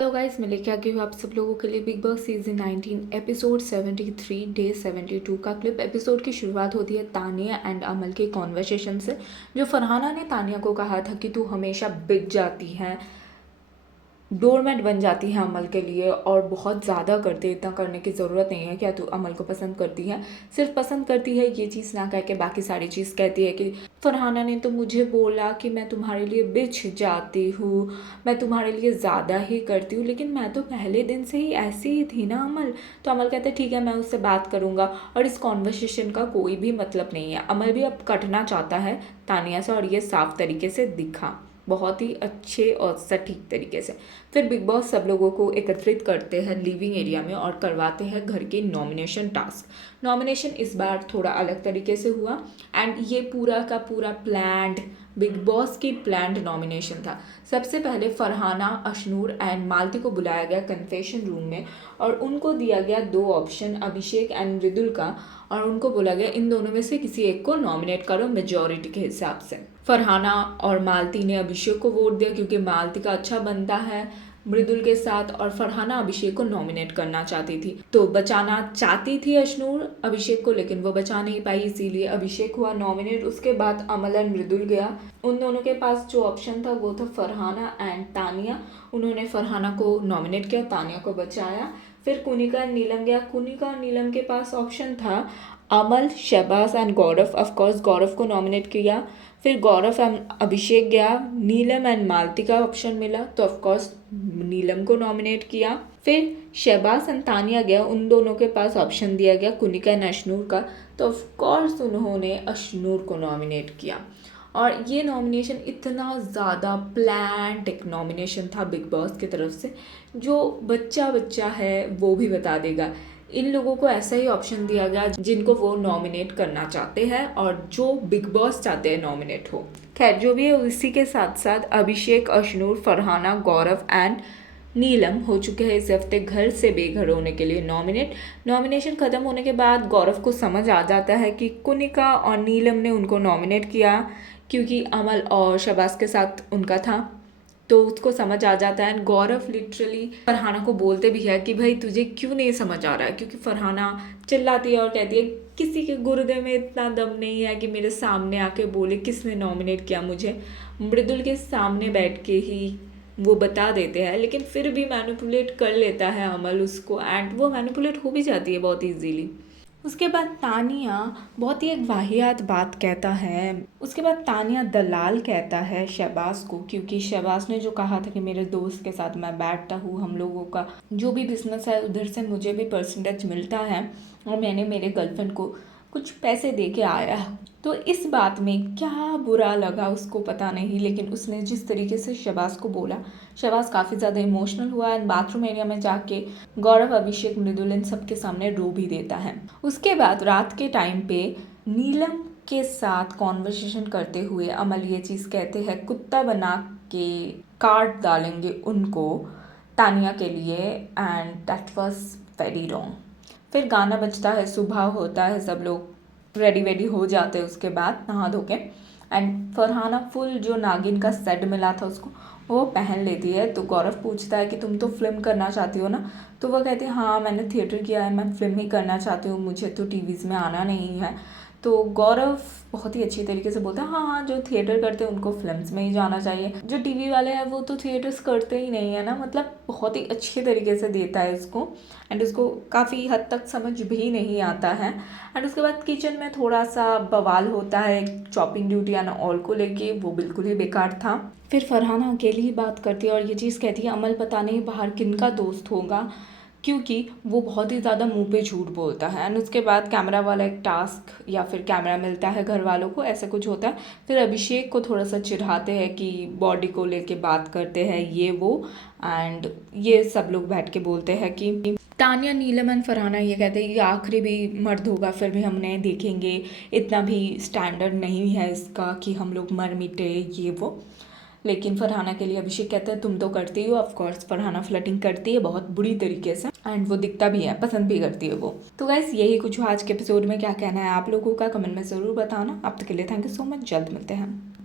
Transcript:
Hello guys, मैं लेके आ गई हूँ आप सब लोगों के लिए big boss season 19 episode 73 day 72 का क्लिप। एपिसोड की शुरुआत होती है तानिया एंड अमल के कॉन्वर्सेशन से, जो फरहाना ने तानिया को कहा था कि तू हमेशा बिक जाती है, डोरमेट बन जाती है अमल के लिए और बहुत ज़्यादा करते, इतना करने की ज़रूरत नहीं है। क्या तू अमल को पसंद करती है? सिर्फ पसंद करती है ये चीज़ ना कह के बाकी सारी चीज़ कहती है कि फरहाना ने तो मुझे बोला कि मैं तुम्हारे लिए बिछ जाती हूँ, मैं तुम्हारे लिए ज़्यादा ही करती हूँ, लेकिन मैं तो पहले दिन से ही ऐसी ही थी ना अमल। तो अमल कहते ठीक है, मैं उससे बात करूँगा। और इस कॉन्वर्सेशन का कोई भी मतलब नहीं है। अमल भी अब कटना चाहता है तानिया से और ये साफ तरीके से दिखा, बहुत ही अच्छे और सटीक तरीके से। फिर बिग बॉस सब लोगों को एकत्रित करते हैं लिविंग एरिया में और करवाते हैं घर के नॉमिनेशन टास्क। नॉमिनेशन इस बार थोड़ा अलग तरीके से हुआ एंड ये पूरा का पूरा प्लान्ड, बिग बॉस की प्लान्ड नॉमिनेशन था। सबसे पहले फरहाना, अशनूर एंड मालती को बुलाया गया कन्फेशन रूम में और उनको दिया गया दो ऑप्शन, अभिषेक एंड मृदुल का, और उनको बोला गया इन दोनों में से किसी एक को नॉमिनेट करो मेजॉरिटी के हिसाब से। फरहाना और मालती ने अभिषेक को वोट दिया क्योंकि मालती का अच्छा बनता है मृदुल के साथ, और फरहाना अभिषेक को नॉमिनेट करना चाहती थी। तो बचाना चाहती थी अशनूर अभिषेक को, लेकिन वो बचा नहीं पाई, इसीलिए अभिषेक हुआ नॉमिनेट। उसके बाद अमल एंड मृदुल गया। उन दोनों के पास जो ऑप्शन था वो था फरहाना एंड तानिया। उन्होंने फरहाना को नॉमिनेट किया, तानिया को बचाया। फिर कुनिका नीलम गया। कुनिका नीलम के पास ऑप्शन था अमल, शहबाज एंड गौरव। ऑफकोर्स गौरव को नॉमिनेट किया। फिर गौरव एंड अभिषेक गया। नीलम एंड मालती का ऑप्शन मिला तो ऑफकोर्स नीलम को नॉमिनेट किया। फिर शहबाज एंड तानिया गया, उन दोनों के पास ऑप्शन दिया गया कुनिका एंड अशनूर का, तो ऑफकोर्स उन्होंने अशनूर को नॉमिनेट किया। और ये नॉमिनेशन इतना ज़्यादा प्लान्ड एक नॉमिनेशन था बिग बॉस की तरफ से, जो बच्चा बच्चा है वो भी बता देगा। इन लोगों को ऐसा ही ऑप्शन दिया गया जिनको वो नॉमिनेट करना चाहते हैं और जो बिग बॉस चाहते हैं नॉमिनेट हो। खैर जो भी है, उसी के साथ साथ अभिषेक, अशनूर, फरहाना, गौरव एंड नीलम हो चुके हैं इस हफ्ते घर से बेघर होने के लिए नॉमिनेट। नॉमिनेशन ख़त्म होने के बाद गौरव को समझ आ जाता है कि कुनिका और नीलम ने उनको नॉमिनेट किया क्योंकि अमल और शहबाज के साथ उनका था, तो उसको समझ आ जाता है। एंड गौरव लिटरली फरहाना को बोलते भी है कि भाई तुझे क्यों नहीं समझ आ रहा है, क्योंकि फरहाना चिल्लाती है और कहती है किसी के गुर्दे में इतना दम नहीं है कि मेरे सामने आके बोले किसने नॉमिनेट किया मुझे। मृदुल के सामने बैठ के ही वो बता देते हैं, लेकिन फिर भी मैनिपुलेट कर लेता है अमल उसको एंड वो मैनिपुलेट हो भी जाती है बहुत ईजीली। उसके बाद तानिया बहुत ही एक वाहियात बात कहता है। उसके बाद तानिया दलाल कहता है शहबाज को, क्योंकि शहबाज ने जो कहा था कि मेरे दोस्त के साथ मैं बैठता हूँ, हम लोगों का जो भी बिजनेस है उधर से मुझे भी परसेंटेज मिलता है और मैंने मेरे गर्लफ्रेंड को कुछ पैसे दे के आया। तो इस बात में क्या बुरा लगा उसको पता नहीं, लेकिन उसने जिस तरीके से शहबाज को बोला, शहबाज काफ़ी ज़्यादा इमोशनल हुआ एंड बाथरूम एरिया में जाके गौरव, अभिषेक, मृदुल इन सबके सामने रो भी देता है। उसके बाद रात के टाइम पे नीलम के साथ कॉन्वर्सेशन करते हुए अमल ये चीज़ कहते हैं कुत्ता बना के काट डालेंगे उनको तानिया के लिए, and that was very wrong. फिर गाना बजता है, सुबह होता है, सब लोग रेडी वेडी हो जाते हैं उसके बाद नहा धो के, एंड फरहाना फुल जो नागिन का सेट मिला था उसको वो पहन लेती है। तो गौरव पूछता है कि तुम तो फिल्म करना चाहती हो ना, तो वह कहती है हाँ मैंने थिएटर किया है, मैं फिल्म ही करना चाहती हूँ, मुझे तो टीवीज़ में आना नहीं है। तो गौरव बहुत ही अच्छी तरीके से बोलता है हाँ हाँ, जो थिएटर करते हैं उनको फिल्म्स में ही जाना चाहिए, जो टीवी वाले हैं वो तो थिएटर्स करते ही नहीं है ना। मतलब बहुत ही अच्छे तरीके से देता है इसको एंड उसको काफ़ी हद तक समझ भी नहीं आता है। एंड उसके बाद किचन में थोड़ा सा बवाल होता है चॉपिंग ड्यूटी एंड ऑल को लेके, वो बिल्कुल ही बेकार था। फिर फरहाना अकेली ही बात करती है और ये चीज़ कहती है अमल पता नहीं बाहर किन का दोस्त होगा, क्योंकि वो बहुत ही ज़्यादा मुंह पे झूठ बोलता है। एंड उसके बाद कैमरा वाला एक टास्क या फिर कैमरा मिलता है घर वालों को, ऐसा कुछ होता है। फिर अभिषेक को थोड़ा सा चिढ़ाते हैं कि बॉडी को लेके बात करते हैं ये वो, एंड ये सब लोग बैठ के बोलते हैं कि तानिया, नीलम एंड फरहाना ये कहते हैं कि आखिरी भी मर्द होगा फिर भी हम उन्हें देखेंगे, इतना भी स्टैंडर्ड नहीं है इसका कि हम लोग मर मिटे ये वो। लेकिन फरहाना के लिए अभिषेक कहता है तुम तो करती हो। ऑफकोर्स फरहाना फ्लर्टिंग करती है बहुत बुरी तरीके से एंड वो दिखता भी है, पसंद भी करती है वो। तो गाइस यही कुछ आज के एपिसोड में, क्या कहना है आप लोगों का कमेंट में ज़रूर बताना। अब तक के लिए थैंक यू सो मच, जल्द मिलते हैं।